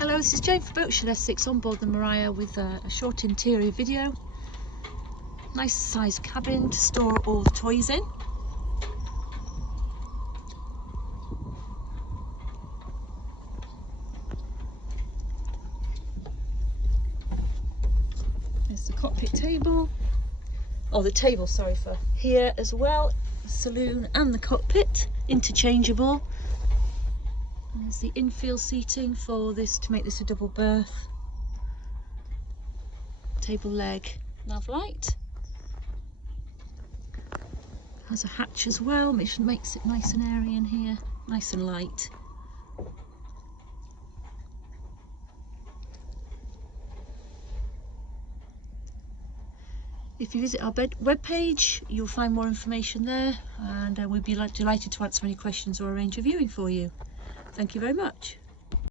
Hello, this is Jane for Boatshed Essex on board the Mariah with a short interior video. Nice sized cabin to store all the toys in. There's the cockpit table, or the table, sorry, for here as well. The saloon and the cockpit, interchangeable. And there's the infield seating for this to make this a double berth. Table leg, nav light. Has a hatch as well, which makes it nice and airy in here, nice and light. If you visit our webpage, you'll find more information there, and we'd be delighted to answer any questions or arrange a viewing for you. Thank you very much.